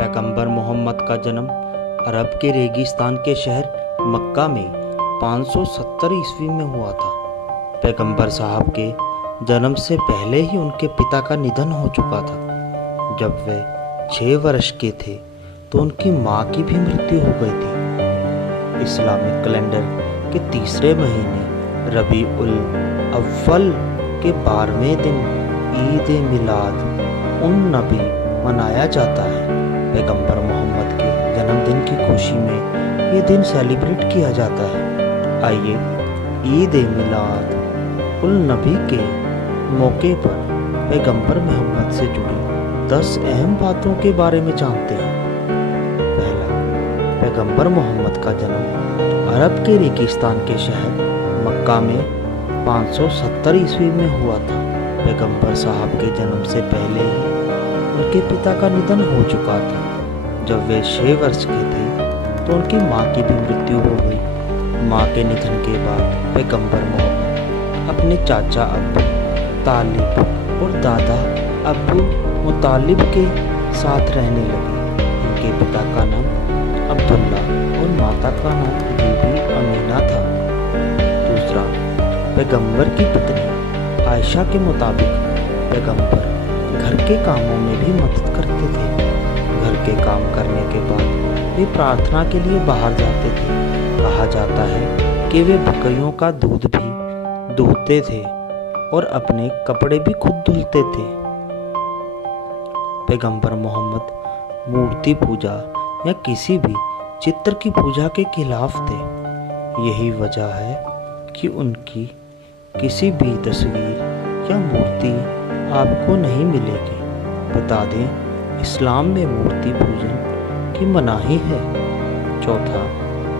पैगंबर मोहम्मद का जन्म अरब के रेगिस्तान के शहर मक्का में 570 ईस्वी में हुआ था। पैगंबर साहब के जन्म से पहले ही उनके पिता का निधन हो चुका था। जब वे 6 वर्ष के थे तो उनकी माँ की भी मृत्यु हो गई थी। इस्लामिक कैलेंडर के तीसरे महीने रबी उल अव्वल के 12वें दिन ईद मिलाद उन नबी मनाया जाता है। पैगंबर मोहम्मद के जन्मदिन की खुशी में ये दिन सेलिब्रेट किया जाता है। आइए ईद मिलाद उल नबी के मौके पर पैगंबर मोहम्मद से जुड़ी 10 अहम बातों के बारे में जानते हैं। पहला, पैगंबर मोहम्मद का जन्म अरब के रेगिस्तान के शहर मक्का में 570 ईस्वी में हुआ था। पैगंबर साहब के जन्म से पहले ही उनके पिता का निधन हो चुका था। जब वे 6 वर्ष के थे तो उनकी माँ की भी मृत्यु हो गई। माँ के निधन के बाद पैगंबर मोहम्मद अपने चाचा अब्बू तालिब और दादा अब्बू मुतालिब के साथ रहने लगे। उनके पिता का नाम अब्दुल्ला और माता का नाम बीबी अमीना था। दूसरा, पैगंबर की पत्नी आयशा के मुताबिक पैगंबर घर के कामों में भी मदद करते थे। घर के काम करने के बाद वे प्रार्थना के लिए बाहर जाते थे। कहा जाता है कि वे बकरियों का दूध भी दूहते थे और अपने कपड़े भी खुद धुलते थे। पैगंबर मोहम्मद मूर्ति पूजा या किसी भी चित्र की पूजा के खिलाफ थे। यही वजह है कि उनकी किसी भी तस्वीर या मूर्ति आपको नहीं मिलेगी। बता दें, इस्लाम में मूर्ति पूजन की मनाही है। चौथा,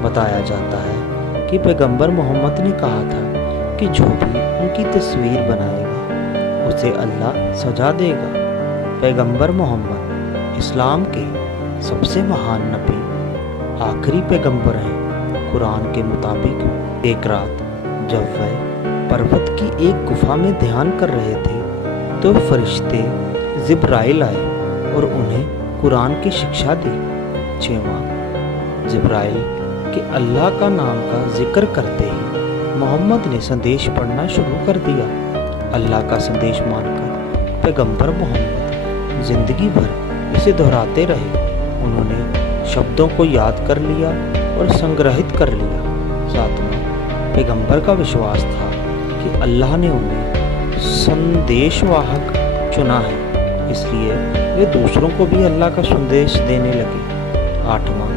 बताया जाता है कि पैगंबर मोहम्मद ने कहा था कि जो भी उनकी तस्वीर बनाएगा उसे अल्लाह सजा देगा। पैगंबर मोहम्मद इस्लाम के सबसे महान नबी आखिरी पैगंबर हैं। कुरान के मुताबिक एक रात जब वह पर्वत की एक गुफा में ध्यान कर रहे थे तो फरिश्ते जिब्राइल आए और उन्हें कुरान की शिक्षा दी। 6वां, जिब्राइल के अल्लाह का नाम का जिक्र करते ही मोहम्मद ने संदेश पढ़ना शुरू कर दिया। अल्लाह का संदेश मानकर पैगंबर मोहम्मद जिंदगी भर इसे दोहराते रहे। उन्होंने शब्दों को याद कर लिया और संग्रहित कर लिया। 7वां, पैगंबर का विश्वास था कि अल्लाह ने उन्हें संदेशवाहक चुना है, इसलिए वे दूसरों को भी अल्लाह का संदेश देने लगे। 8वां,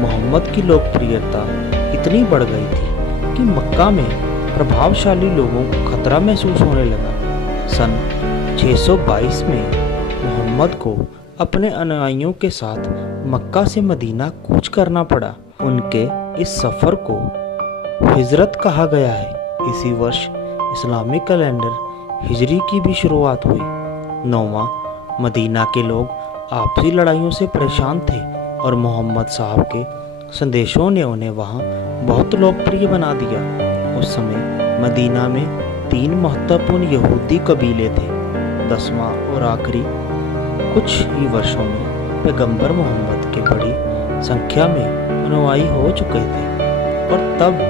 मोहम्मद की लोकप्रियता इतनी बढ़ गई थी कि मक्का में प्रभावशाली लोगों को खतरा महसूस होने लगा। सन 622 में मोहम्मद को अपने अनुयायियों के साथ मक्का से मदीना कूच करना पड़ा। उनके इस सफ़र को हिजरत कहा गया है। इसी वर्ष इस्लामिक कैलेंडर हिजरी की भी शुरुआत हुई। 9वां, मदीना के लोग आपसी लड़ाइयों से परेशान थे और मोहम्मद साहब के संदेशों ने उन्हें वहां बहुत लोकप्रिय बना दिया। उस समय मदीना में 3 महत्वपूर्ण यहूदी कबीले थे। 10वां और आखिरी, कुछ ही वर्षों में पैगंबर मोहम्मद के बड़ी संख्या में अनुयायी हो चुके थे और तब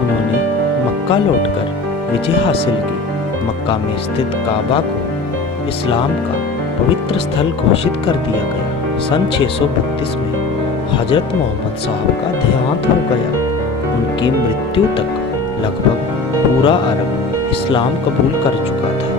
उन्होंने मक्का लौटकर विजय हासिल की। मक्का में स्थित काबा को इस्लाम का पवित्र स्थल घोषित कर दिया गया। सन 632 में हजरत मोहम्मद साहब का देहांत हो गया। उनकी मृत्यु तक लगभग पूरा अरब इस्लाम कबूल कर चुका था।